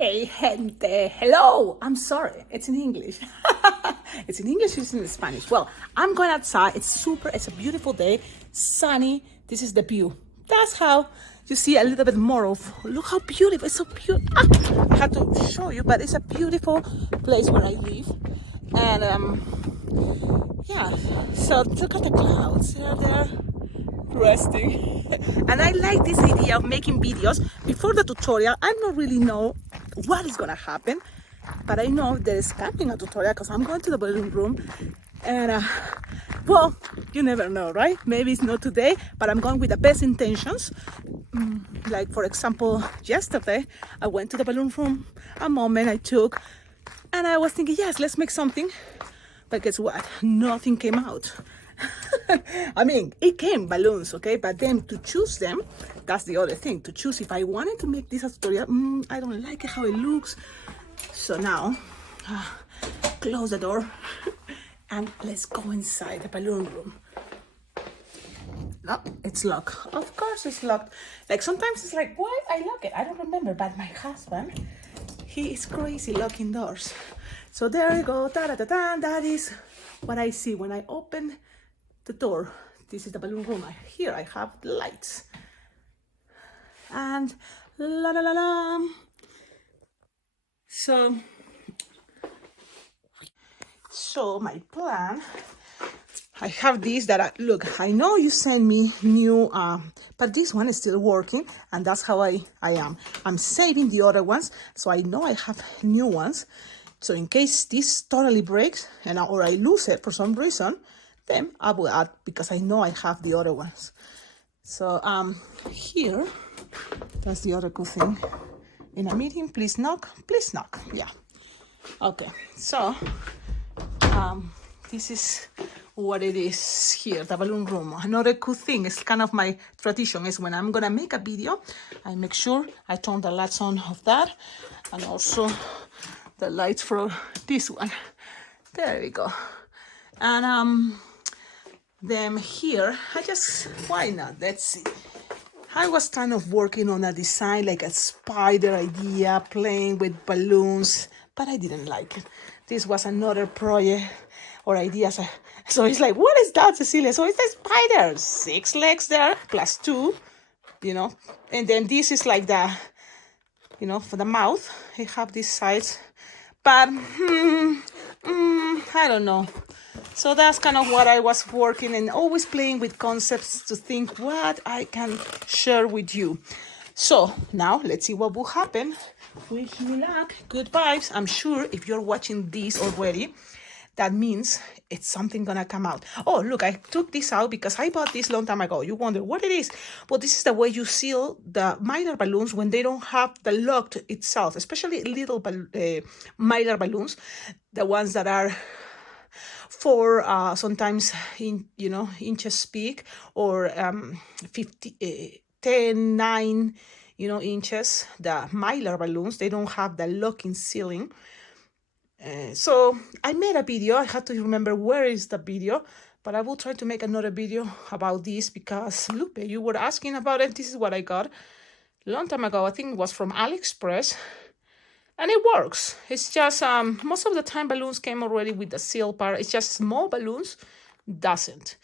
Hey, gente. Hello. I'm sorry. It's in English. It's in English, it's in Spanish. Well, I'm going outside. It's a beautiful day. Sunny. This is the view. That's how you see a little bit more of, look how beautiful. It's so beautiful. I had to show you, but it's a beautiful place where I live. And, yeah. So look at the clouds. They're there resting. And I like this idea of making videos before the tutorial. I don't really know what is gonna happen, but I know there is coming a tutorial because I'm going to the balloon room. And well, you never know, right? Maybe it's not today, but I'm going with the best intentions. Like for example, yesterday I went to the balloon room, a moment I took, and I was thinking, yes, let's make something. But guess what? Nothing came out. I mean, it came balloons, okay? But then to choose them, that's the other thing. To choose if I wanted to make this a tutorial, I don't like it how it looks. So now, close the door and let's go inside the balloon room. No, it's locked. Of course it's locked. Like sometimes it's like, why I lock it? I don't remember, but my husband, he is crazy locking doors. So there you go, da-da-da-da, that is what I see when I open the door. This is the balloon room. Here I have lights. And la la la la. So my plan, I have these that look, I know you sent me new, but this one is still working, and that's how I am. I'm saving the other ones, so I know I have new ones. So in case this totally breaks or I lose it for some reason, then I will add, because I know I have the other ones. So here, that's the other good thing. In a meeting, please knock, yeah. Okay, so this is what it is here, the balloon room. Another cool thing, it's kind of my tradition, is when I'm gonna make a video, I make sure I turn the lights on of that, and also the lights for this one. There we go. And then here, why not? Let's see. I was kind of working on a design, like a spider idea, playing with balloons, but I didn't like it. This was another project or idea. So it's like, what is that, Cecilia? So it's a spider, 6 legs there, plus 2, and then this is like the, for the mouth. I have these sides, but I don't know. So that's kind of what I was working, and always playing with concepts to think what I can share with you. So now let's see what will happen. Wish me luck, good vibes. I'm sure if you're watching this already, that means it's something gonna come out. Oh, look, I took this out because I bought this long time ago. You wonder what it is. Well, this is the way you seal the Mylar balloons when they don't have the lock itself, especially little Mylar balloons, the ones that are 4 sometimes inches big, or 10, 9 inches. The Mylar balloons, they don't have the locking sealing. So I made a video. I had to remember where is the video, but I will try to make another video about this because Lupe, you were asking about it. This is what I got a long time ago. I think it was from AliExpress. And it works. It's just, most of the time balloons came already with the seal part. It's just small balloons, doesn't,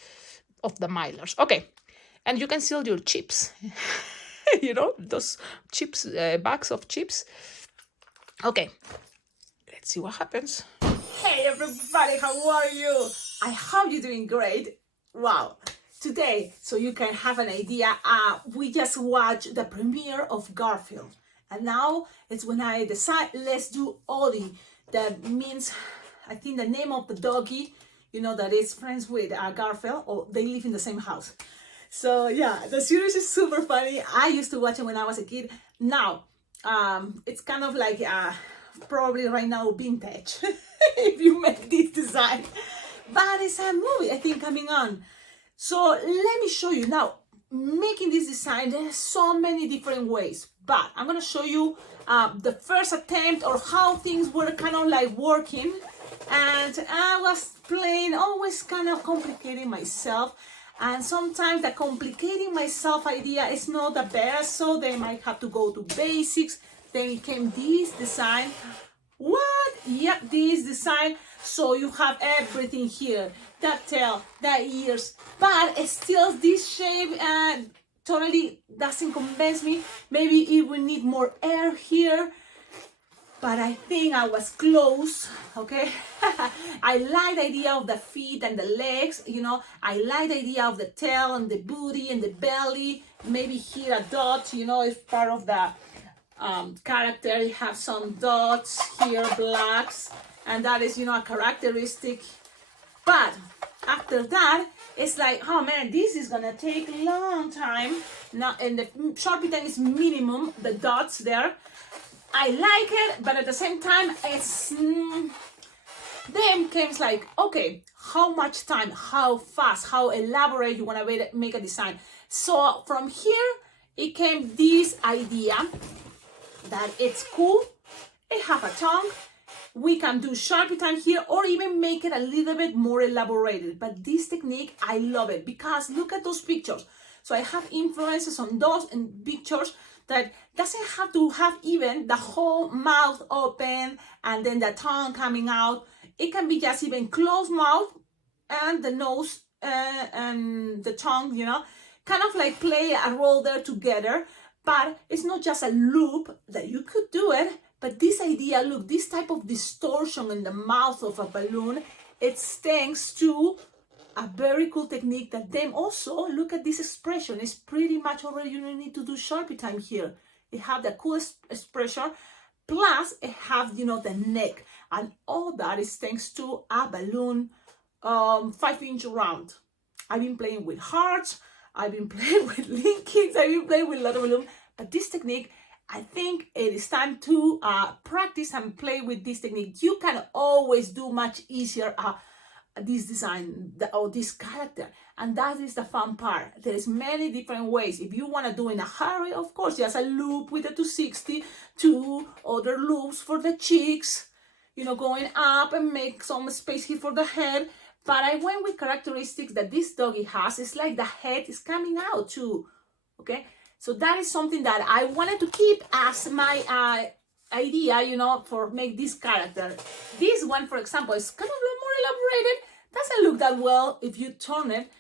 of the Mylars. Okay, and you can seal your chips. Those chips, bags of chips. Okay, let's see what happens. Hey everybody, how are you? I hope you're doing great. Wow. Today, so you can have an idea, we just watched the premiere of Garfield. And now it's when I decide, let's do Odie. That means, I think the name of the doggy, that is friends with Garfield, or they live in the same house. So yeah, the series is super funny. I used to watch it when I was a kid. Now, it's kind of like probably right now vintage, if you make this design. But it's a movie, I think, coming on. So let me show you now. Making this design, there's so many different ways, but I'm gonna show you the first attempt, or how things were kind of like working. And I was playing, always kind of complicating myself, and sometimes the complicating myself idea is not the best, so they might have to go to basics, Then it came this design. What? Yep, this design. So you have everything here. That tail, the ears, but still this shape totally doesn't convince me. Maybe it will need more air here, but I think I was close, okay? I like the idea of the feet and the legs, you know. I like the idea of the tail and the booty and the belly. Maybe here a dot, you know, is part of the character. You have some dots here, blacks, and that is, you know, a characteristic. But after that, it's like, oh man, this is gonna take a long time. Now, and the Sharpie time is minimum, the dots there. I like it, but at the same time, it's then comes like, okay, how much time, how fast, how elaborate you wanna make a design. So from here, it came this idea that it's cool. It have a tongue. We can do Sharpie time here or even make it a little bit more elaborated. But this technique, I love it because look at those pictures. So I have influences on those and pictures that doesn't have to have even the whole mouth open and then the tongue coming out. It can be just even closed mouth and the nose and the tongue, you know, kind of like play a role there together. But it's not just a loop that you could do it, but this idea, look, this type of distortion in the mouth of a balloon, it's thanks to a very cool technique that then also, look at this expression, it's pretty much already, you don't need to do Sharpie time here. It have the coolest expression, plus it have, you know, the neck, and all that is thanks to a balloon 5-inch round. I've been playing with hearts, I've been playing with linkings, I've been playing with a lot of balloons, but this technique, I think it is time to practice and play with this technique. You can always do much easier this design or this character, and that is the fun part. There's many different ways. If you want to do in a hurry, of course, just a loop with a 260, 2 other loops for the cheeks, you know, going up and make some space here for the head. But I went with characteristics that this doggy has. It's like the head is coming out too, okay? So that is something that I wanted to keep as my idea, you know, for make this character. This one, for example, is kind of a little more elaborated. Doesn't look that well if you turn it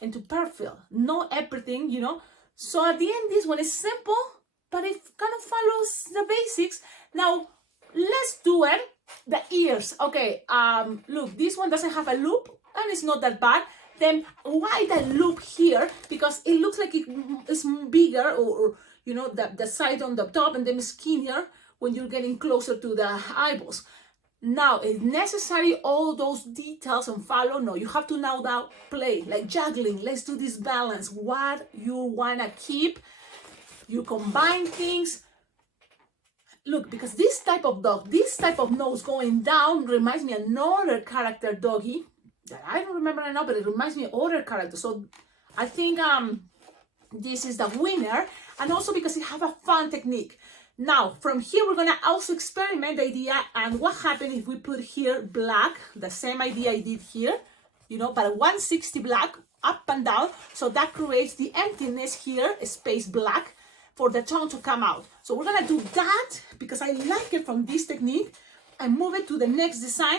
into perfect. Not everything, you know. So at the end, this one is simple, but it kind of follows the basics. Now, let's do it. The ears, okay, look, this one doesn't have a loop and it's not that bad. Then why the loop here? Because it looks like it is bigger or you know, the side on the top and then skinnier when you're getting closer to the eyeballs. Now, is necessary all those details and follow? No, you have to now play, like juggling. Let's do this balance. What you wanna keep, you combine things. Look, because this type of dog, this type of nose going down reminds me of another character doggy that I don't remember right now, but it reminds me of other characters. So I think this is the winner, and also because it have a fun technique. Now, from here, we're gonna also experiment the idea and what happens if we put here black, the same idea I did here, you know, but 160 black, up and down, so that creates the emptiness here, space black, for the tongue to come out. So we're gonna do that because I like it from this technique and move it to the next design.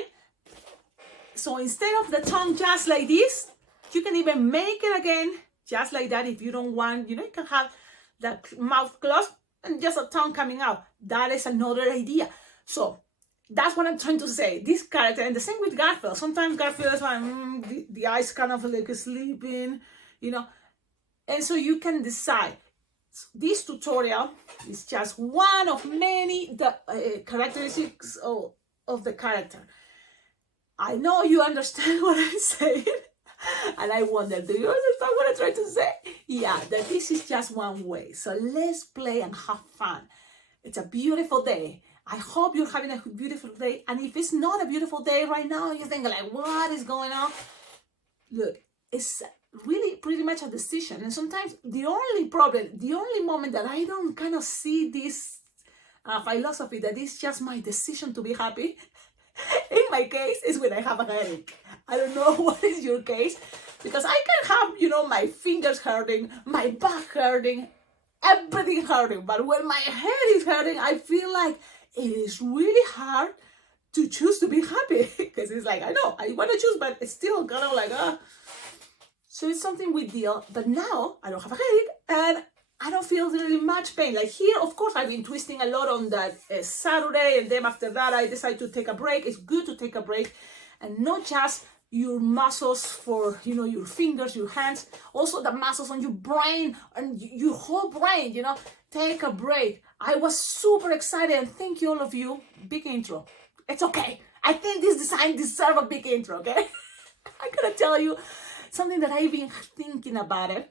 So instead of the tongue just like this, you can even make it again just like that if you don't want, you know, you can have the mouth closed and just a tongue coming out. That is another idea. So that's what I'm trying to say. This character, and the same with Garfield. Sometimes Garfield is like, the eyes kind of like sleeping, you know, and so you can decide. This tutorial is just one of many characteristics of the character. I know you understand what I'm saying, and I wonder, do you understand what I'm trying to say? Yeah, that this is just one way. So let's play and have fun. It's a beautiful day. I hope you're having a beautiful day. And if it's not a beautiful day right now, you're thinking like, what is going on? Look, it's really pretty much a decision. And sometimes the only problem, the only moment that I don't kind of see this philosophy that is just my decision to be happy, in my case, is when I have a headache. I don't know what is your case, because I can have, you know, my fingers hurting, my back hurting, everything hurting. But when my head is hurting, I feel like it is really hard to choose to be happy. Because it's like, I know, I want to choose, but it's still kind of like, So it's something we deal. But now I don't have a headache and I don't feel really much pain. Like here, of course, I've been twisting a lot on that Saturday. And then after that, I decided to take a break. It's good to take a break. And not just your muscles for, your fingers, your hands, also the muscles on your brain and your whole brain, take a break. I was super excited and thank you all of you. Big intro. It's okay. I think this design deserves a big intro, okay? I gotta tell you something that I've been thinking about it,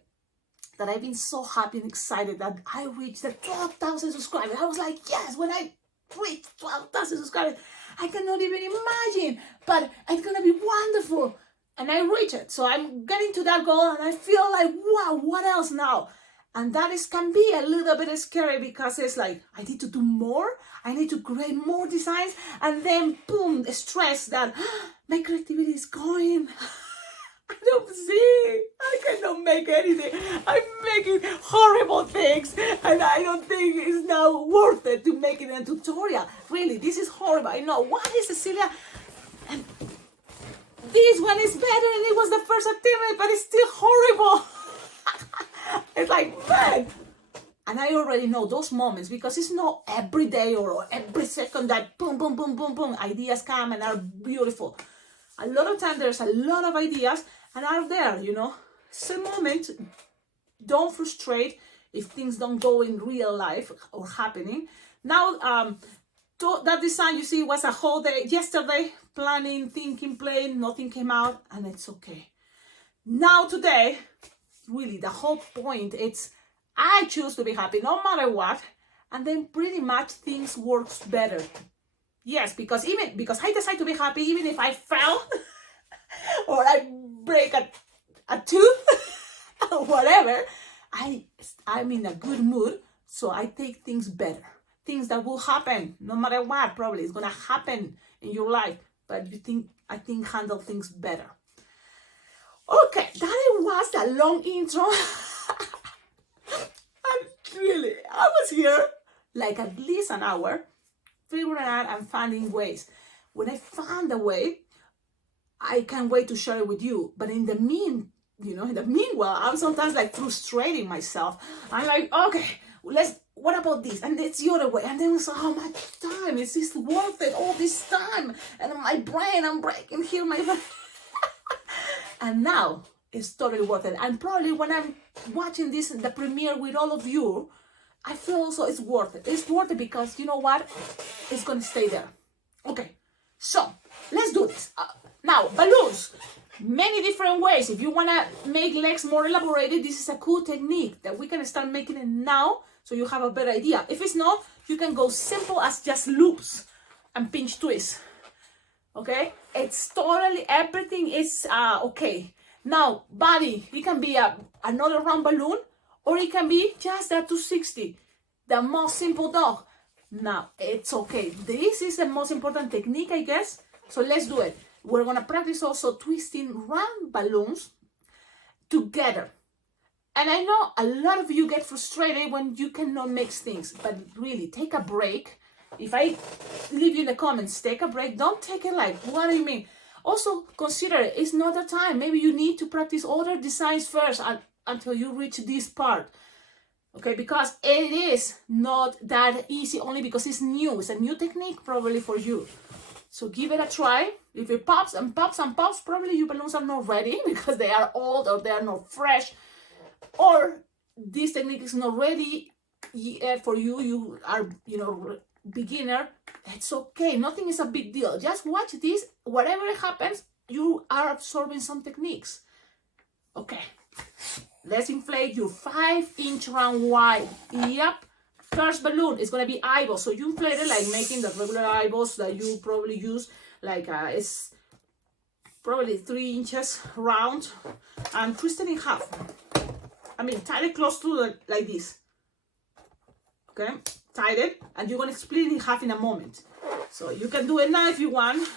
that I've been so happy and excited that I reached the 12,000 subscribers. I was like, yes, when I reach 12,000 subscribers, I cannot even imagine, but it's gonna be wonderful. And I reach it. So I'm getting to that goal and I feel like, wow, what else now? And that can be a little bit scary because it's like, I need to do more. I need to create more designs. And then boom, the stress that my creativity is going. I don't see. I cannot make anything. I'm making horrible things and I don't think it's now worth it to make it a tutorial. Really, this is horrible. I know. Why is Cecilia? And this one is better and it was the first attempt, but it's still horrible. It's like, man. And I already know those moments because it's not every day or every second that boom, boom, boom, boom, boom, ideas come and are beautiful. A lot of times there's a lot of ideas and are there, It's a moment. Don't frustrate if things don't go in real life or happening. Now, that design you see was a whole day yesterday, planning, thinking, playing, nothing came out, and it's okay. Now today, really the whole point it's I choose to be happy no matter what, and then pretty much things works better. Yes, because I decide to be happy even if I fell or I break a tooth or whatever, I'm in a good mood, so I take things better. Things that will happen no matter what, probably it's gonna happen in your life, but I think handle things better. Okay, that was a long intro. And really, I was here like at least an hour figuring out and finding ways. When I found a way, I can't wait to share it with you. But in the meanwhile, I'm sometimes like frustrating myself. I'm like, okay, what about this? And it's the other way. And then it's how much time? Is this worth it? All this time? And my brain, I'm breaking here, and now it's totally worth it. And probably when I'm watching the premiere with all of you, I feel also it's worth it. It's worth it because you know what? It's going to stay there. Okay, so let's do this. Now, balloons. Many different ways. If you want to make legs more elaborated, this is a cool technique that we can start making it now so you have a better idea. If it's not, you can go simple as just loops and pinch twist. Okay? It's totally, everything is okay. Now, body, it can be another round balloon or it can be just a 260, the most simple dog. Now, it's okay. This is the most important technique, I guess. So let's do it. We're going to practice also twisting round balloons together. And I know a lot of you get frustrated when you cannot mix things, but really take a break. If I leave you in the comments, take a break. Don't take it like, what do you mean? Also consider it's not the time. Maybe you need to practice other designs first until you reach this part. Okay, because it is not that easy only because it's new. It's a new technique probably for you. So give it a try. If it pops and pops and pops, probably your balloons are not ready because they are old or they are not fresh. Or this technique is not ready yet for you. You are, beginner. It's okay. Nothing is a big deal. Just watch this. Whatever happens, you are absorbing some techniques. Okay. Let's inflate your 5-inch round wide. Yep. First balloon is going to be eyeballs. So you inflate it like making the regular eyeballs that you probably use. Like it's probably 3 inches round. And twist it in half. I mean, tie it close to like this. Okay? Tie it. And you're going to split it in half in a moment. So you can do it now if you want.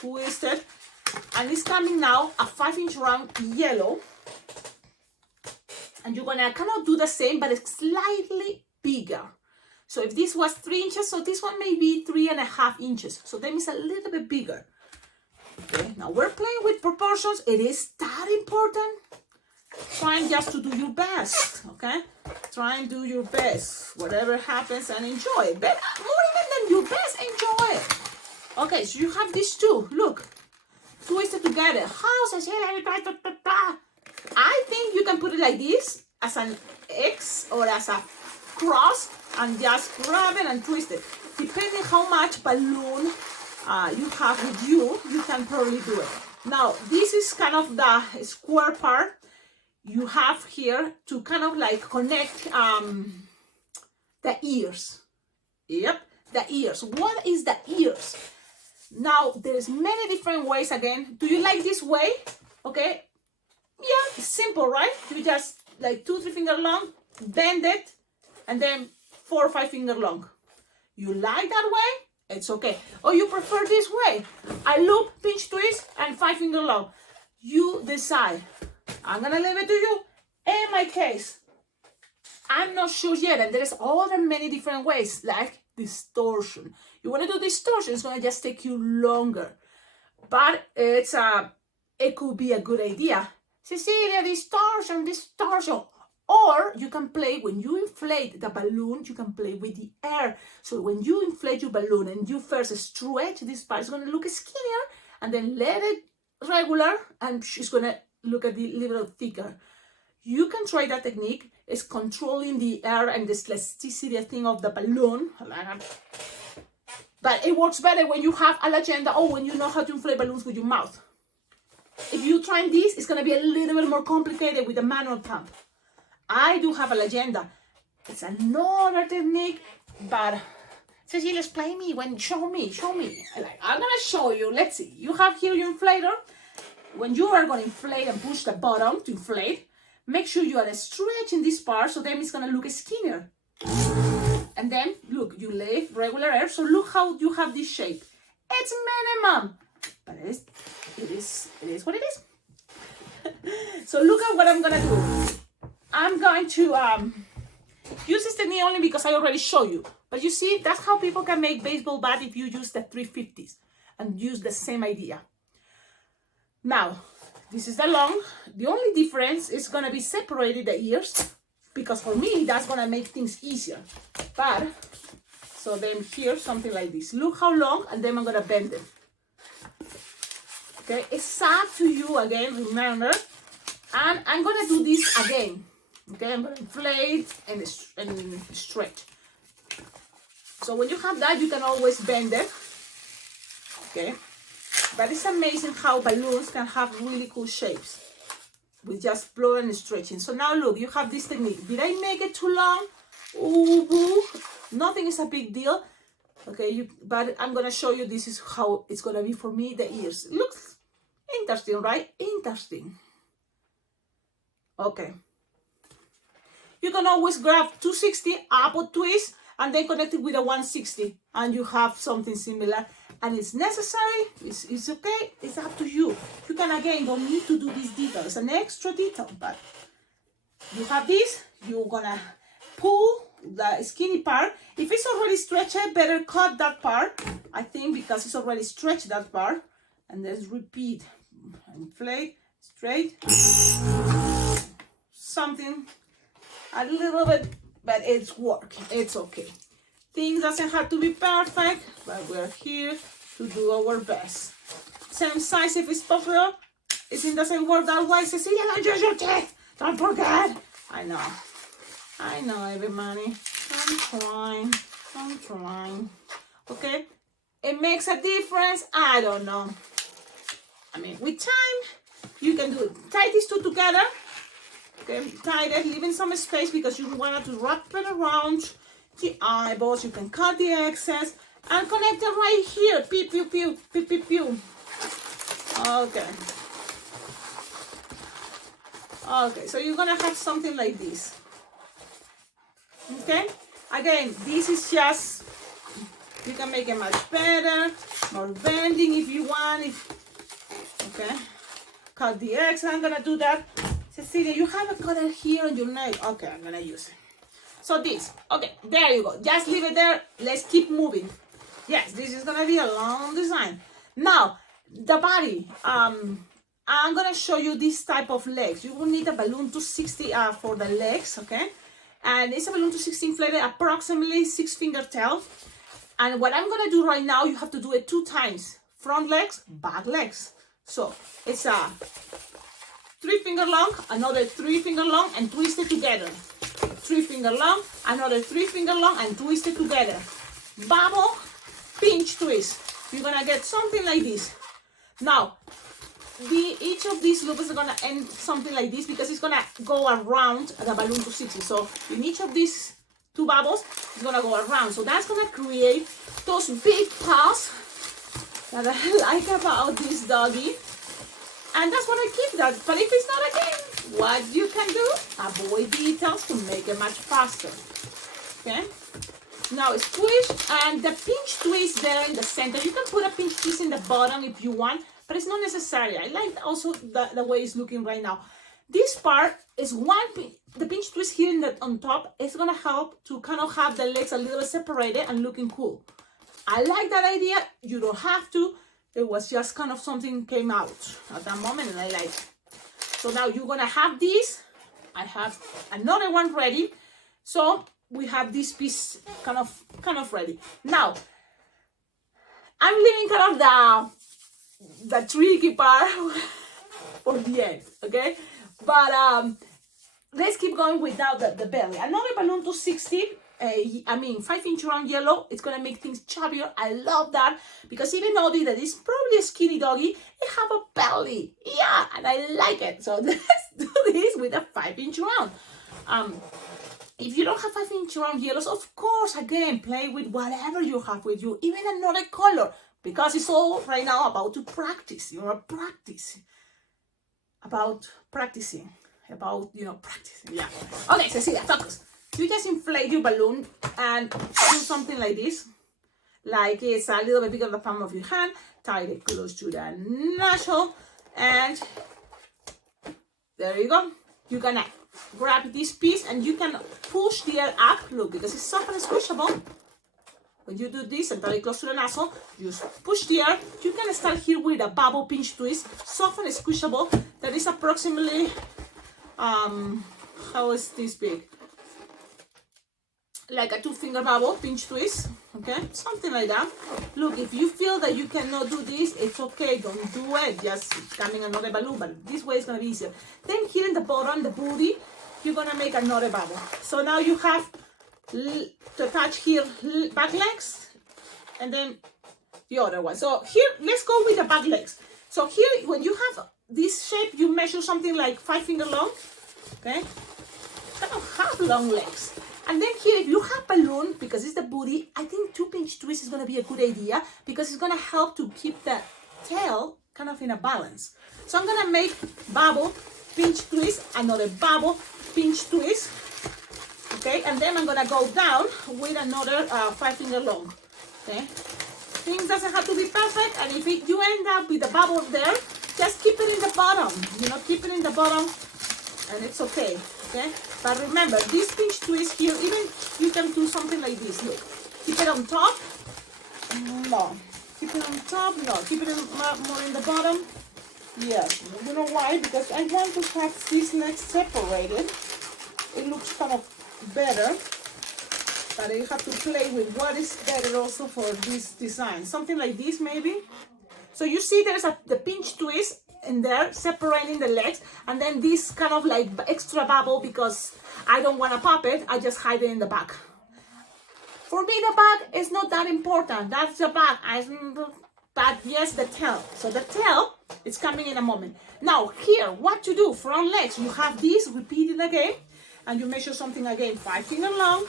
Twist it. And it's coming now a 5-inch round yellow. And you're gonna kind of do the same, but it's slightly bigger. So if this was 3 inches, so this one may be 3.5 inches. So that means a little bit bigger. Okay, now we're playing with proportions. It is that important. Trying just to do your best, okay? Try and do your best. Whatever happens, and enjoy it. But more even than your best, enjoy it. Okay, so you have these two. Look, twisted together. How, Cecilia? I think you can put it like this, as an X or as a cross, and just grab it and twist it. Depending how much balloon you have with you, you can probably do it. Now, this is kind of the square part you have here to kind of like connect the ears. Yep, the ears. What is the ears? Now, there's many different ways again. Do you like this way? Okay. Yeah, it's simple, right? You just like 2-3 finger long, bend it, and then 4 or 5 finger long. You like that way? It's okay. Or you prefer this way? I loop, pinch, twist, and 5 finger long. You decide. I'm gonna leave it to you. In my case, I'm not sure yet, and there's other many different ways, like distortion. You wanna do distortion, it's gonna just take you longer. But it could be a good idea. Cecilia, distortion, distortion. Or you can play, when you inflate the balloon, you can play with the air. So when you inflate your balloon and you first stretch this part, it's gonna look skinnier, and then let it regular, and it's gonna look a little thicker. You can try that technique. It's controlling the air and this elasticity thing of the balloon. But it works better when you have a legenda or when you know how to inflate balloons with your mouth. If you try this, it's going to be a little bit more complicated with a manual pump. I do have a legenda. It's another technique, but Cecilia, explain me. Show me. I'm going to show you. Let's see. You have here your inflator. When you are going to inflate and push the bottom to inflate, make sure you are stretching this part, so then it's going to look skinnier. And then, look, you lay regular air, so look how you have this shape. It's minimum, but it is what it is. So look at what I'm going to do. I'm going to use this technique only because I already showed you. But you see, that's how people can make baseball bat if you use the 350s and use the same idea. Now, this is the long. The only difference is going to be separated the ears, because for me, that's going to make things easier. But, so then here, something like this. Look how long, and then I'm going to bend it. Okay, it's up to you again, remember. And I'm going to do this again. Okay, I'm going to inflate and stretch. So when you have that, you can always bend it. Okay. But it's amazing how balloons can have really cool shapes with just blowing and stretching. So now look, you have this technique. Did I make it too long? Ooh, nothing is a big deal. Okay, but I'm going to show you this is how it's going to be for me, the ears. Looks interesting, right? Interesting. Okay. You can always grab 260 up or twist and then connect it with a 160 and you have something similar. And it's necessary, it's okay, it's up to you. You can, again, don't need to do this detail. It's an extra detail, but you have this, you're gonna pull the skinny part. If it's already stretched, better cut that part, I think, because it's already stretched that part. And then repeat, inflate, straight. Something, a little bit, but it's work, it's okay. Things doesn't have to be perfect, but we're here to do our best. Same size if it's possible. If it doesn't work that way, Cecilia, don't use your teeth. Don't forget. I know, everybody. I'm trying. Okay? It makes a difference. I don't know. I mean, with time, you can do it. Tie these two together. Okay? Tie it, leaving some space because you want to wrap it around the eyeballs. You can cut the excess and connect it right here. Pew, pew, pew, pew, pew, pew. Okay. Okay, so you're gonna have something like this. Okay? Again, this is just, you can make it much better, more bending if you want. Okay? Cut the excess. I'm gonna do that. Cecilia, you have a cutter here on your nail. Okay, I'm gonna use it. So this, okay, there you go. Just leave it there. Let's keep moving. Yes, this is gonna be a long design. Now, the body. I'm gonna show you this type of legs. You will need a balloon 260 for the legs, okay? And it's a balloon 260 inflated, approximately 6-finger tail. And what I'm gonna do right now, you have to do it 2 times. Front legs, back legs. So it's a 3-finger long, another 3-finger long, and twist it together. 3-finger long, another 3-finger long, and twist it together. Bubble, pinch, twist. You're gonna get something like this. Now, each of these loops is gonna end something like this because it's gonna go around the balloon 260. So in each of these 2 bubbles, it's gonna go around. So that's gonna create those big paws that I like about this doggy. And that's what I keep that. But if it's not a game, what you can do, avoid details to make it much faster. Okay? Now squish, and the pinch twist there in the center. You can put a pinch twist in the bottom if you want, but it's not necessary. I like also the way it's looking right now. This part is the pinch twist here on top is gonna help to kind of have the legs a little bit separated and looking cool. I like that idea. You don't have to. It was just kind of something came out at that moment, and I like it. So now you're gonna have this. I have another one ready. So we have this piece kind of ready. Now I'm leaving kind of the tricky part for the end, okay? But let's keep going without the belly. Another balloon 260. I mean 5-inch round yellow. It's gonna make things chubbier. I love that because even Odie, that is probably a skinny doggy, it have a belly. Yeah, and I like it. So let's do this with a 5-inch round. If you don't have 5-inch round yellows, of course, again, play with whatever you have with you, even another color, because it's all right now about to practice. You know, practicing, practicing. Yeah. Okay, Cecilia, focus. You just inflate your balloon and do something like this. Like it's a little bit bigger than the palm of your hand. Tie it close to the nostril. And there you go. You're gonna grab this piece and you can push the air up. Look, because it's soft and squishable. When you do this and tie it close to the nostril, just push the air. You can start here with a bubble pinch twist. Soft and squishable. That is approximately, how is this big? Like a 2-finger bubble pinch twist, okay, something like that. Look, if you feel that you cannot do this, it's okay, don't do it, just coming another balloon, but this way it's gonna be easier. Then here in the bottom, the booty, you're gonna make another bubble. So now you have to attach here back legs and then the other one. So here, let's go with the back legs. So here, when you have this shape, you measure something like 5-finger long, okay, kind of have long legs. And then here, if you have balloon, because it's the booty, I think 2 pinch twist is going to be a good idea because it's going to help to keep the tail kind of in a balance. So I'm going to make bubble, pinch twist, another bubble, pinch twist, okay? And then I'm going to go down with another 5-finger long, okay? Things doesn't have to be perfect, and if you end up with the bubble there, just keep it in the bottom, keep it in the bottom, and it's okay, okay? But remember, this pinch twist here, even you can do something like this. Look, keep it on top. No, keep it on top. No, keep it more in the bottom. Yes, you know why? Because I want to have these legs separated. It looks kind of better. But you have to play with what is better also for this design. Something like this, maybe. So you see, there's the pinch twist in there, separating the legs, and then this kind of like extra bubble because I don't want to pop it, I just hide it in the back. For me, the back is not that important. That's the back. But yes, the tail. So the tail is coming in a moment. Now here, what to do? Front legs. You have this, repeat it again, and you measure something again, 5-finger long,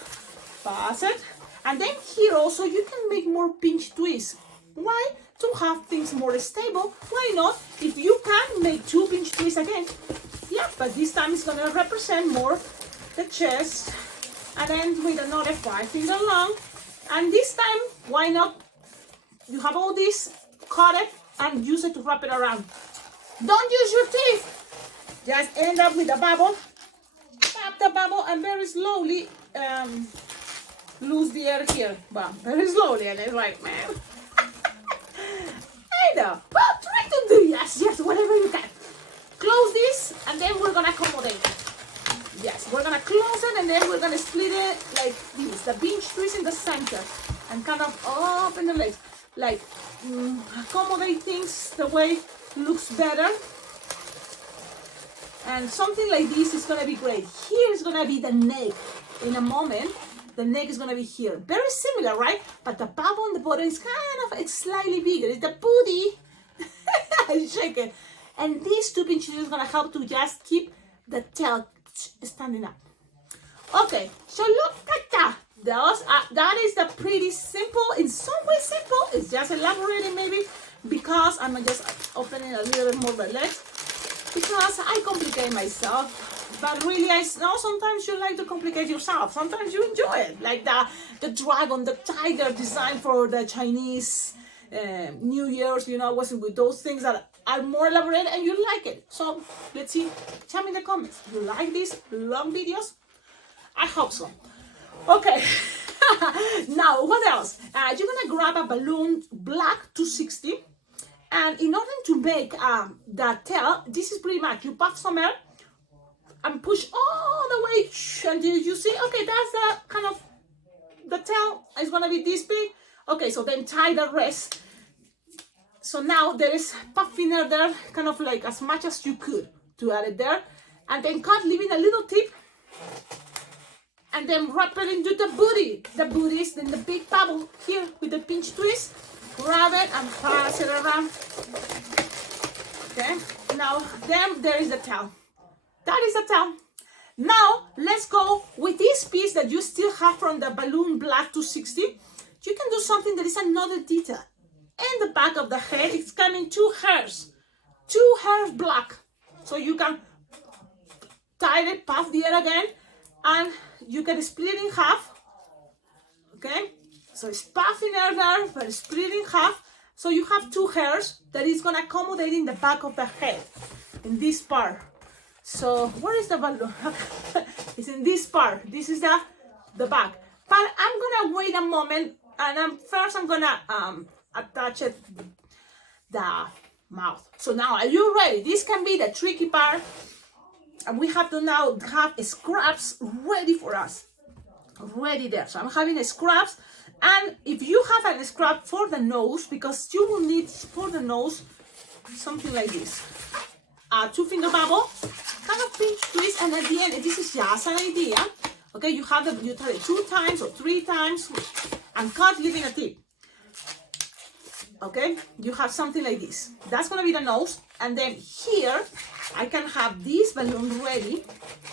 pass it, and then here also you can make more pinch twists. Why? To have things more stable. Why not? If you can make 2 pinch twists again, yeah, but this time it's gonna represent more the chest, and then with another 5-finger long, and this time, why not? You have all this, cut it, and use it to wrap it around. Don't use your teeth. Just end up with a bubble. Tap the bubble and very slowly lose the air here. But very slowly, and it's like, man. I know. Well, try to do yes, whatever you can. Close this, and then we're gonna accommodate. Yes, we're gonna close it, and then we're gonna split it like this. The pinch twist in the center, and kind of open the legs, like accommodate things the way looks better. And something like this is gonna be great. Here is gonna be the neck. In a moment, the neck is gonna be here. Very similar, right? But the bubble on the bottom is it's slightly bigger. It's the booty. I shake it. And these two pinches is gonna help to just keep the tail standing up. Okay, so look at that. That is the pretty simple, in some way simple. It's just elaborating maybe because I'm just opening a little bit more the legs. Because I complicate myself, but really I know sometimes you like to complicate yourself. Sometimes you enjoy it, like the dragon, the tiger design for the Chinese New Year's, you know, wasn't with those things that are more elaborate and you like it. So let's see, tell me in the comments, you like these long videos? I hope so. Okay, now what else? You're gonna grab a balloon black 260. And in order to make the tail, this is pretty much, you puff some air and push all the way until you see, okay, that's the kind of, the tail is gonna be this big. Okay, so then tie the rest. So now there is puffing air there, kind of like as much as you could to add it there. And then cut, leaving a little tip. And then wrap it into the booty. The booty is then the big bubble here with the pinch twist. Grab it and pass it around. Okay, now then there is the tail. That is the tail. Now let's go with this piece that you still have from the balloon black 260. You can do something that is another detail. In the back of the head, it's coming two hairs black. So you can tie it, puff the air again, and you can split it in half. Okay. So it's puffing air there, but split in half. So you have two hairs that is gonna accommodate in the back of the head, in this part. So where is the balloon? It's in this part. This is the back. But I'm gonna wait a moment, and first I'm gonna attach it the mouth. So now are you ready? This can be the tricky part, and we have to now have scraps ready for us. Ready there. So I'm having scraps. And if you have a scrap for the nose, because you will need for the nose something like this, a 2-finger bubble, kind of pinch twist, and at the end, this is just an idea. Okay, you tie it 2 times or 3 times, and cut, leaving a tip. Okay, you have something like this. That's gonna be the nose, and then here I can have this balloon ready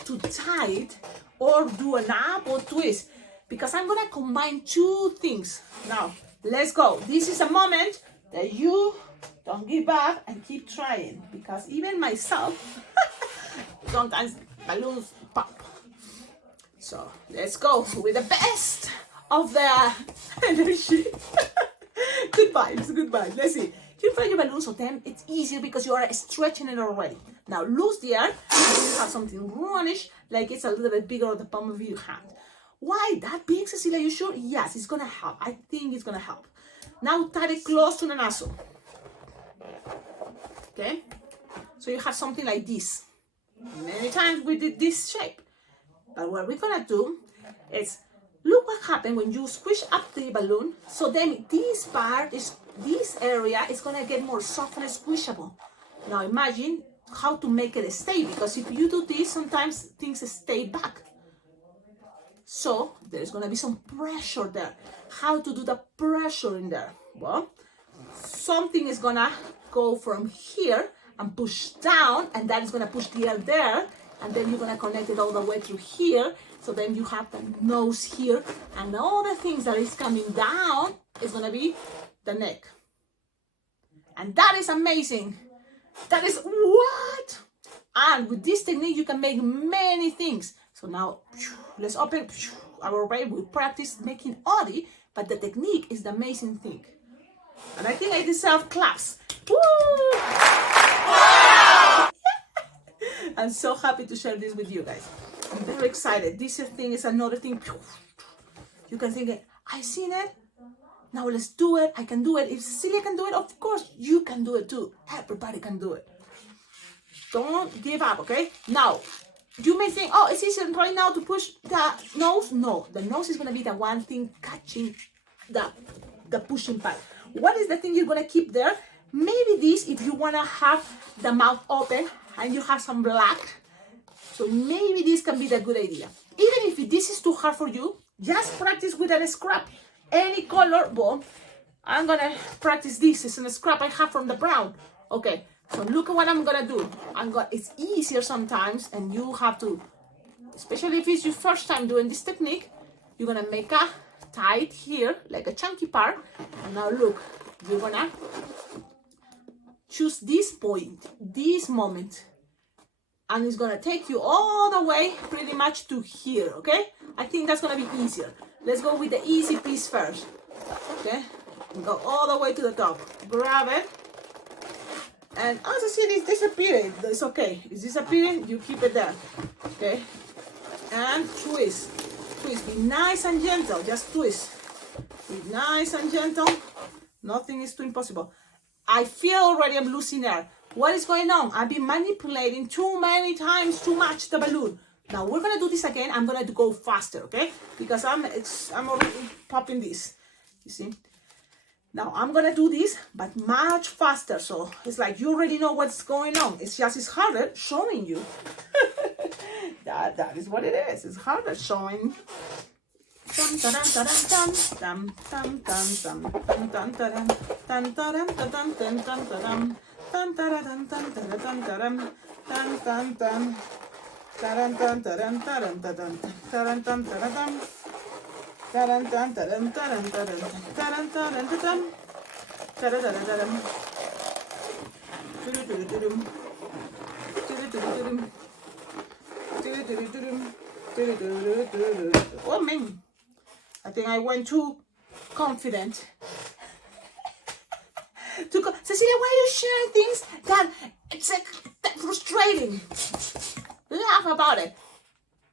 to tie it or do an up or twist. Because I'm gonna combine 2 things. Now, let's go. This is a moment that you don't give up and keep trying. Because even myself, sometimes balloons pop. So, let's go with the best of the energy. Good vibes. Let's see. You find your balloons, so then it's easier because you are stretching it already. Now, lose the air, and you have something roundish, like it's a little bit bigger on the palm of your hand. Why that big, Cecilia? You sure? Yes, it's gonna help. I think it's gonna help. Now tie it close to the nozzle. Okay? So you have something like this. Many times we did this shape. But what we're gonna do is, look what happened when you squish up the balloon. So then this area is gonna get more soft and squishable. Now imagine how to make it stay, because if you do this, sometimes things stay back. So there's gonna be some pressure there. How to do the pressure in there? Well, something is gonna go from here and push down, and that is gonna push the air there, and then you're gonna connect it all the way through here. So then you have the nose here, and all the things that is coming down is gonna be the neck. And that is amazing. That is what? And with this technique, you can make many things. So now, let's open our way. We practice making Odie, but the technique is the amazing thing. And I think I deserve claps. Woo! I'm so happy to share this with you guys. I'm very excited. This thing is another thing. You can think, I seen it. Now let's do it. I can do it. If Cecilia can do it, of course you can do it too. Everybody can do it. Don't give up, okay? Now, you may think, oh, it's easier right now to push the nose. No, the nose is going to be the one thing catching the pushing part. What is the thing you're going to keep there? Maybe this, if you want to have the mouth open and you have some black. So maybe this can be the good idea. Even if this is too hard for you, just practice with a scrap. Any color. Well, I'm going to practice this. It's a scrap I have from the brown. Okay. So look at what I'm gonna do. It's easier sometimes, and you have to, especially if it's your first time doing this technique, you're gonna make a tight here, like a chunky part. And now look, you're gonna choose this point, this moment, and it's gonna take you all the way pretty much to here, okay? I think that's gonna be easier. Let's go with the easy piece first, okay? Go all the way to the top, grab it. And as I see it's disappearing, it's okay. It's disappearing, you keep it there, okay? And twist. Twist, be nice and gentle, just twist. Be nice and gentle. Nothing is too impossible. I feel already I'm losing air. What is going on? I've been manipulating too many times, too much the balloon. Now we're gonna do this again. I'm gonna go faster, okay? Because I'm already popping this, you see? Now I'm gonna do this, but much faster. So it's like you already know what's going on. It's harder showing you. that is what it is. It's harder showing. Oh man, I think I went too confident. Cecilia, why are you sharing things that it's like that frustrating? Laugh about it.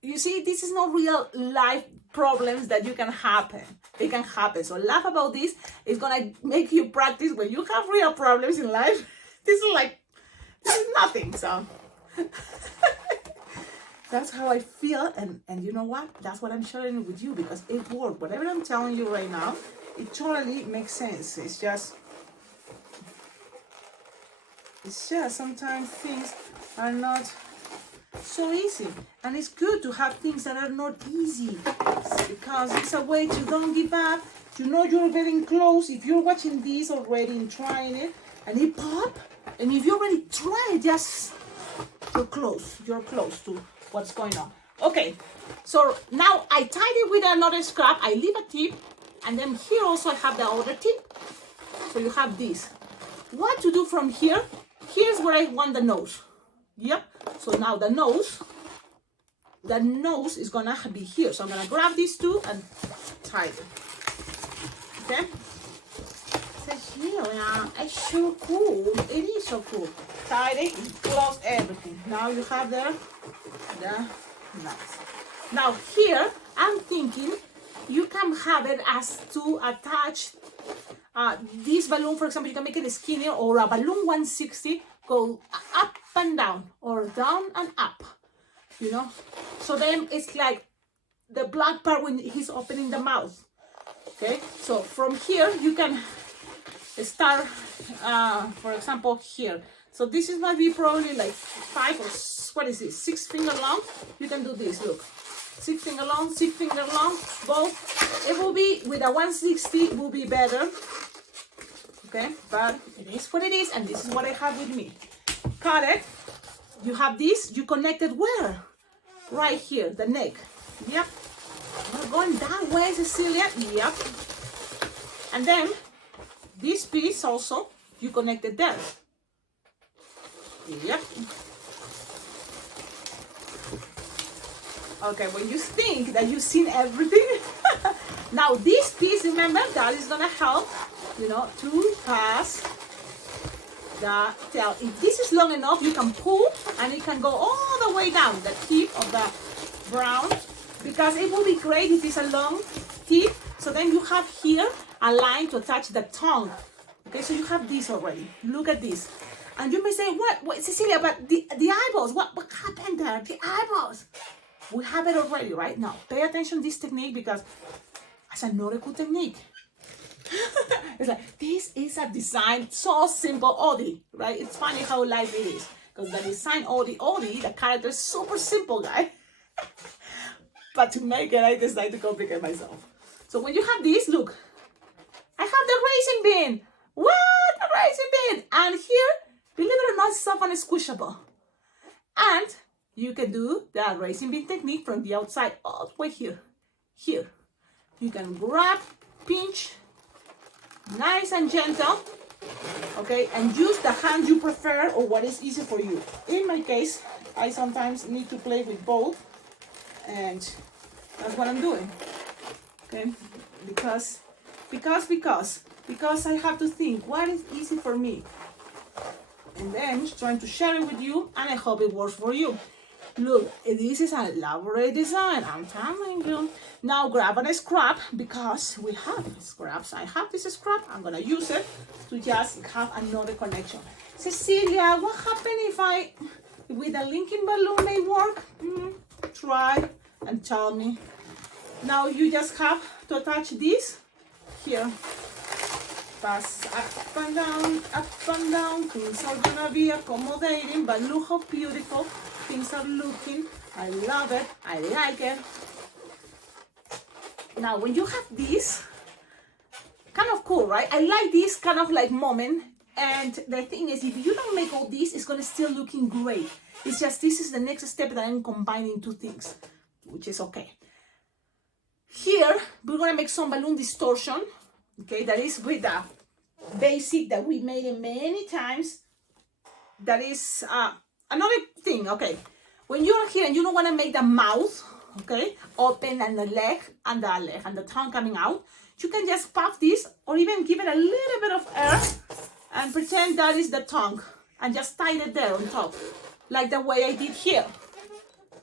You see, this is not real life problems that you can happen. They can happen. So laugh about this. It's gonna make you practice when you have real problems in life. This is nothing. So that's how I feel, and you know what? That's what I'm sharing with you because it worked. Whatever I'm telling you right now, it totally makes sense. It's just sometimes things are not so easy, and it's good to have things that are not easy because it's a way to don't give up. You know you're getting close. If you're watching this already and trying it and it pop, and if you already try it, just you're close to what's going on. Okay, so now I tied it with another scrap. I leave a tip, and then here also I have the other tip. So you have this. What to do from here? Here's where I want the nose. Yep. So now the nose is gonna be here. So I'm gonna grab these two and tie them. Okay. Cecilia, it's so cool. It is so cool. Tie it, close everything. Now you have the nuts. Now here, I'm thinking you can have it as to attach this balloon. For example, you can make it skinnier, or a balloon 160 go up and down or down and up, you know. So then it's like the black part when he's opening the mouth. Okay, so from here you can start, for example, here. So this is might be probably like 5 or what is it, 6 finger long. You can do this, look, 6 finger long, 6 finger long, both. It will be with a 160 will be better. Okay, but it is what it is, and this is what I have with me. Cut it. You have this. You connect it where? Right here, the neck. Yep. We're going that way, Cecilia. Yep. And then this piece also you connect it there. Yep. Okay, when you think that you've seen everything, now this piece, remember, that is gonna help, you know, to pass the tail. If this is long enough, you can pull and it can go all the way down the tip of the brown, because it will be great if it's a long tip. So then you have here a line to attach the tongue. Okay, so you have this already. Look at this. And you may say, what Cecilia, but the eyeballs, what happened there? The eyeballs. We have it already, right? Now, pay attention to this technique, because it's a nautical technique. It's like, this is a design so simple, Odie, right? It's funny how life it is, because the design Odie, the character is super simple, guy. But to make it, I decided to complicate myself. So when you have this, look, I have the racing bin. What? A racing bin. And here, believe it or not, it's soft and squishable. And you can do the racing bin technique from the outside all the way here. Here. You can grab, pinch, nice and gentle, okay, and use the hand you prefer or what is easy for you. In my case, I sometimes need to play with both, and that's what I'm doing, okay, because I have to think what is easy for me, and then trying to share it with you, and I hope it works for you. Look, this is an elaborate design, I'm telling you. Now grab a scrap, because we have scraps. I have this scrap, I'm gonna use it to just have another connection. Cecilia, what happened if with a linking balloon may work? Try and tell me. Now you just have to attach this here. Pass up and down, things are gonna be accommodating, but look how beautiful things are looking. I love it, I like it. Now when you have this, kind of cool, right? I like this kind of like moment, and the thing is, if you don't make all this, it's gonna still looking great. It's just, this is the next step that I'm combining two things, which is okay. Here, we're gonna make some balloon distortion, okay, that is with the basic that we made it many times. That is another thing, okay. When you're here and you don't want to make the mouth, okay, open, and the leg and the tongue coming out, you can just puff this, or even give it a little bit of air and pretend that is the tongue, and just tie it there on top, like the way I did here.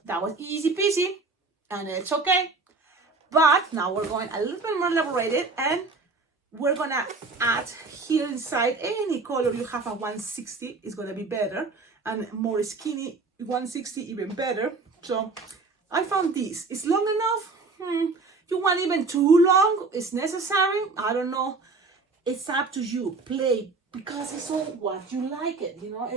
That was easy peasy, and it's okay. But now we're going a little bit more elaborated, and we're gonna add here inside any color you have. A 160 is gonna be better, and more skinny 160 even better. So I found this. It's long enough. You want even too long? It's necessary. I don't know. It's up to you. Play, because it's all what you like it. You know,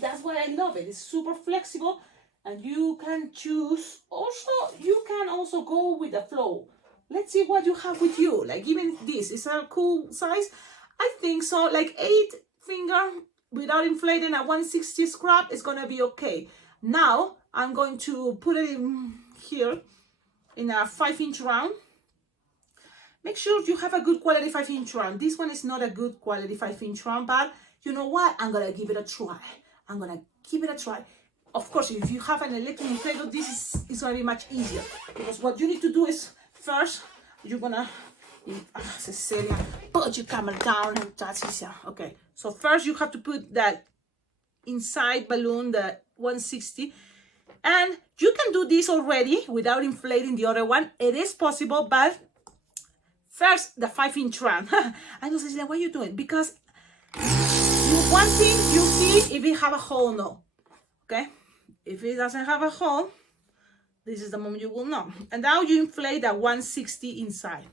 that's why I love it. It's super flexible, and you can choose. Also, you can also go with the flow. Let's see what you have with you. Like even this is a cool size. I think so. Like 8 finger without inflating a 160 scrap is gonna be okay. Now I'm going to put it in here in a 5-inch round. Make sure you have a good quality 5-inch round. This one is not a good quality 5-inch round, but you know what? I'm gonna give it a try. I'm gonna give it a try. Of course, if you have an electric inflator, this is gonna be much easier, because what you need to do is, first, you're gonna, Cecilia, put your camera down, and that's easier. Okay, so first you have to put that inside balloon, the 160, and you can do this already without inflating the other one. It is possible, but first, the 5-inch round. I know, Cecilia, what are you doing? Because one thing you see if it have a hole, no. Okay, if it doesn't have a hole, this is the moment you will know. And now you inflate that 160 inside.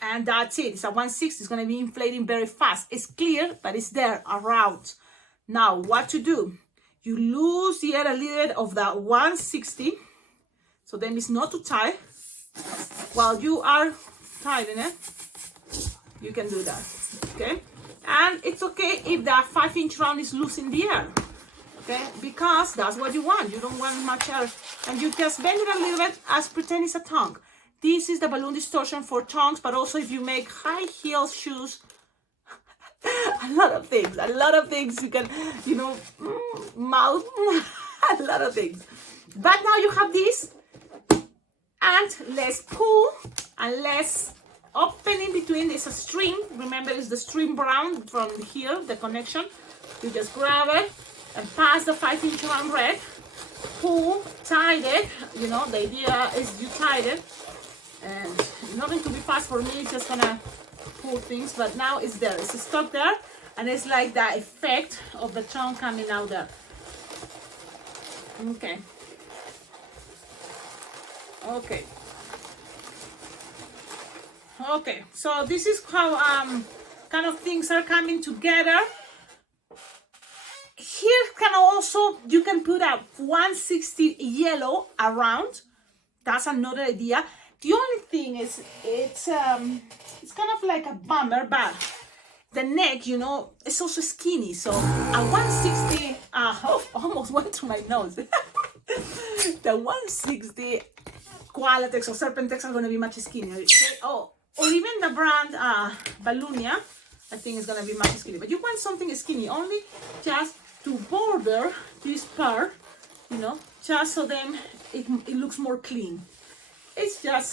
And that's it. It's a 160. It's going to be inflating very fast. It's clear, but it's there around. Now, what to do? You lose here a little bit of that 160. So then it's not too tight. While you are tightening it, you can do that. Okay? And it's okay if that 5-inch round is loose in the air. Okay, because that's what you want. You don't want much air. And you just bend it a little bit as pretend it's a tongue. This is the balloon distortion for tongues, but also if you make high heel shoes, a lot of things you can, you know, mouth, a lot of things. But now you have this, and let's pull and let's opening between is a string. Remember, it's the string brown from here, the connection. You just grab it and pass the 5-inch round red, pull, tie it. You know, the idea is you tie it, and nothing to be fast for me, it's just gonna pull things, but now it's there, it's stuck there, and it's like the effect of the tongue coming out there. Okay. Okay. Okay, so this is how kind of things are coming together. Here can also, you can put a 160 yellow around. That's another idea. The only thing is it's kind of like a bummer, but the neck, you know, is also skinny. So a 160, almost went to my nose. The 160 Qualatex or Serpentex are going to be much skinnier. Okay? Oh, or even the brand Balloonia, I think it's going to be much skinny. But you want something skinny, only just to border this part, you know, just so then it looks more clean. It's just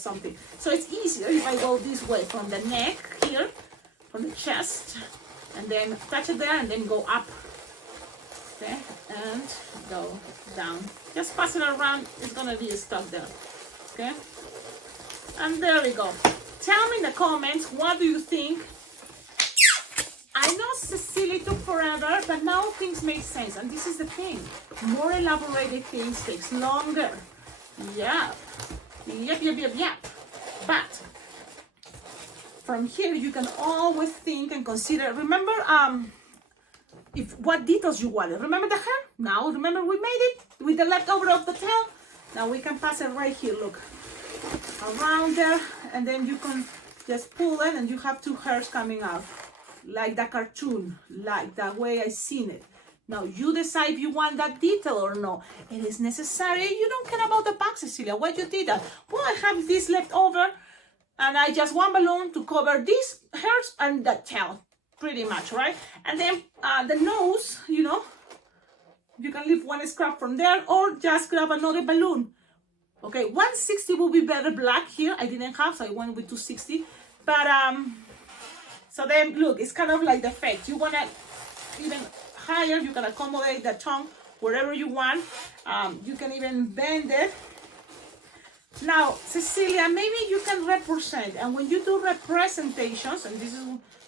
something. So it's easier if I go this way from the neck here, from the chest, and then touch it there and then go up. Okay, and go down. Just pass it around, it's gonna be stuck there. Okay, and there we go. Tell me in the comments, what do you think? I know Cecilia took forever, but now things make sense, and this is the thing. More elaborated things takes longer. Yep. But from here you can always think and consider. Remember, if what details you wanted. Remember the hair? Now remember we made it with the leftover of the tail. Now we can pass it right here. Look, around there, and then you can just pull it, and you have two hairs coming out, like the cartoon, like the way I seen it. Now you decide if you want that detail or no. It is necessary. You don't care about the back, Cecilia. Why you did that? Well, I have this left over, and I just want balloon to cover these hairs and the tail, pretty much, right? And then the nose, you know, you can leave one scrap from there, or just grab another balloon. Okay, 160 will be better black here. I didn't have, so I went with 260. But so then look, it's kind of like the effect. You wanna even higher, you can accommodate the tongue wherever you want. You can even bend it. Now, Cecilia, maybe you can represent, and when you do representations, and this is,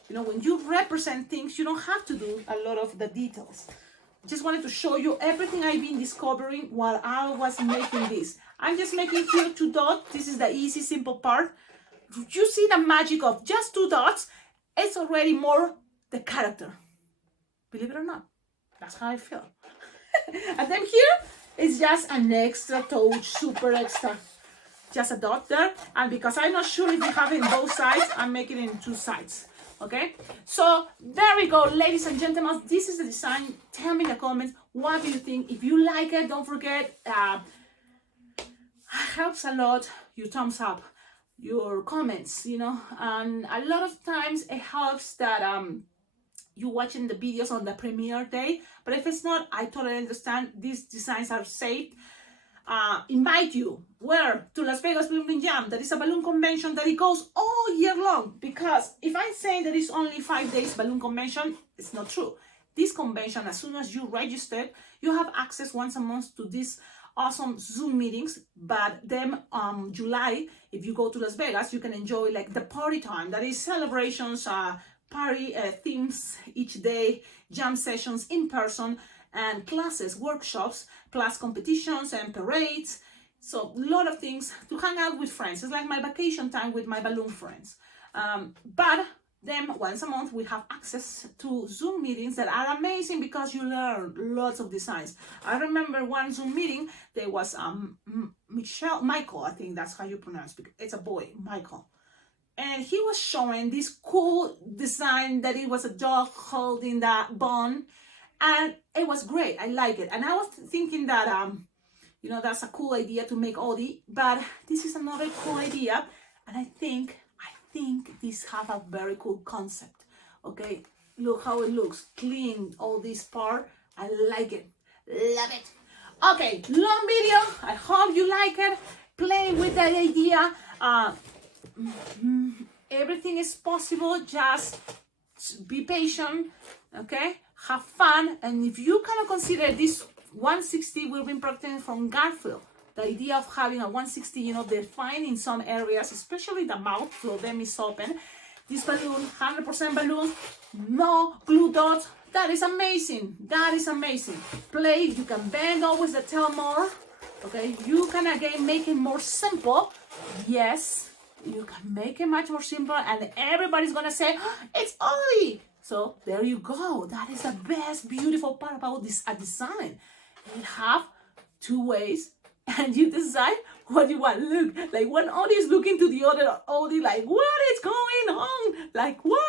you know, when you represent things, you don't have to do a lot of the details. Just wanted to show you everything I've been discovering while I was making this. I'm just making here 2 dots. This is the easy, simple part. You see the magic of just 2 dots. It's already more the character. Believe it or not, that's how I feel. And then here is just an extra touch, super extra. Just a dot there. And because I'm not sure if you have it in both sides, I'm making it in 2 sides. Okay, so there we go, ladies and gentlemen. This is the design. Tell me in the comments, what do you think? If you like it, don't forget, helps a lot, your thumbs up, your comments, you know, and a lot of times it helps that you watching the videos on the premiere day. But if it's not, I totally understand. These designs are saved. Invite you where to Las Vegas Balloon Jam. That is a balloon convention that it goes all year long, because if I say that it's only 5 days balloon convention, it's not true. This convention, as soon as you register, you have access once a month to these awesome Zoom meetings. But then July, if you go to Las Vegas, you can enjoy like the party time. That is celebrations, party themes each day, jam sessions in person, and classes, workshops, plus competitions and parades. So a lot of things to hang out with friends. It's like my vacation time with my balloon friends. But then once a month we have access to Zoom meetings that are amazing, because you learn lots of designs. I remember one Zoom meeting, there was Michael, I think that's how you pronounce it. It's a boy, Michael. And he was showing this cool design that it was a dog holding that bone. And it was great. I like it. And I was thinking that, you know, that's a cool idea to make Odie, but this is another cool idea. And I think this have a very cool concept. Okay, look how it looks, clean, all this part. I like it, love it. Okay, long video. I hope you like it. Play with that idea. Uh, Everything is possible. Just be patient, okay? Have fun. And if you kind of consider this 160 will be protected from Garfield, the idea of having a 160, you know, defined in some areas, especially the mouth, so them is open. This balloon, 100% balloon, no glue dots. That is amazing. That is amazing. Play, you can bend always the tail more. Okay, you can again make it more simple. Yes, you can make it much more simple, and everybody's gonna say, oh, it's Odie. So there you go. That is the best, beautiful part about this design. You have two ways, and you decide what you want. Look, like one Odie is looking to the other Odie, like, what is going on? Like, what?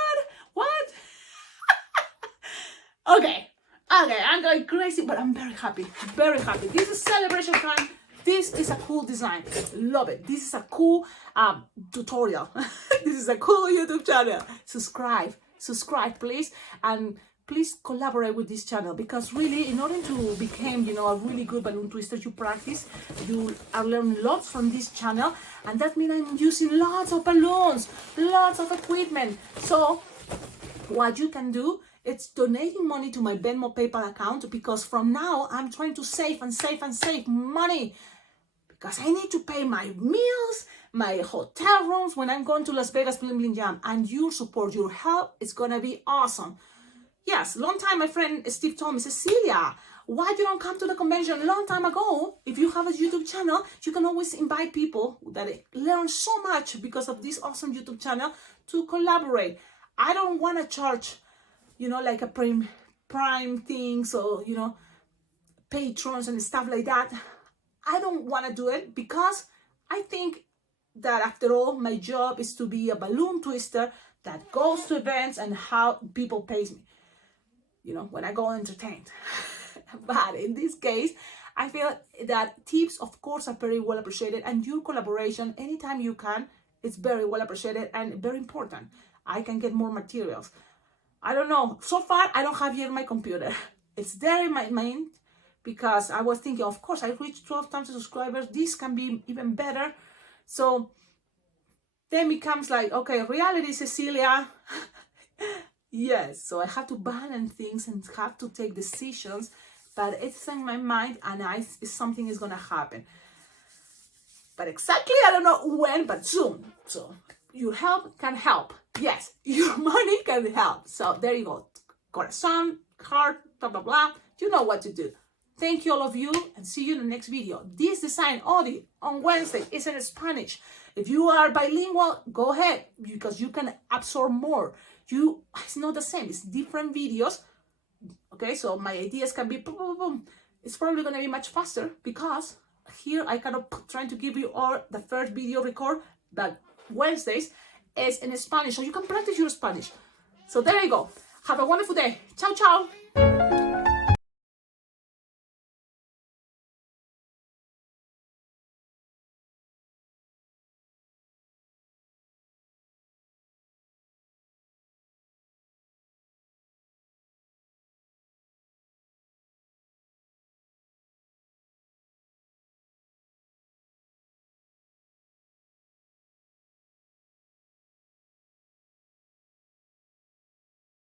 Okay, I'm going crazy, but I'm very happy, very happy. This is celebration time. This is a cool design. Love it. This is a cool tutorial. This is a cool YouTube channel. Subscribe, please, and please collaborate with this channel, because really, in order to become, you know, a really good balloon twister, you practice, you are learning lots from this channel, and that means I'm using lots of balloons, lots of equipment. So what you can do, it's donating money to my Venmo PayPal account, because from now I'm trying to save money, because I need to pay my meals, my hotel rooms when I'm going to Las Vegas Bling Bling Jam, and your support, your help is gonna be awesome. Yes, long time my friend Steve told me, Cecilia, why you don't come to the convention? Long time ago, if you have a YouTube channel, you can always invite people that learn so much because of this awesome YouTube channel to collaborate. I don't want to charge, you know, like a prime thing, so, you know, patrons and stuff like that. I don't want to do it, because I think that after all, my job is to be a balloon twister that goes to events and how people pays me, you know, when I go entertained. But in this case, I feel that tips, of course, are very well appreciated, and your collaboration anytime you can, it's very well appreciated and very important. I can get more materials. I don't know. So far, I don't have yet my computer. It's there in my mind, because I was thinking, of course, I reached 12,000 subscribers. This can be even better. So then it becomes like, okay, reality, Cecilia. Yes, so I have to balance things and have to take decisions, but it's in my mind, and something is going to happen. But exactly, I don't know when, but soon. So your help can help. Yes, your money can help. So there you go. Corazon, heart, blah, blah, blah. You know what to do. Thank you, all of you, and see you in the next video. This design, Odie, on Wednesday, is in Spanish. If you are bilingual, go ahead, because you can absorb more. It's not the same. It's different videos. Okay, so my ideas can be boom, boom, boom. It's probably going to be much faster, because here I kind of trying to give you all the first video record, but Wednesdays is in Spanish, so you can practice your Spanish. So there you go. Have a wonderful day. Ciao, ciao.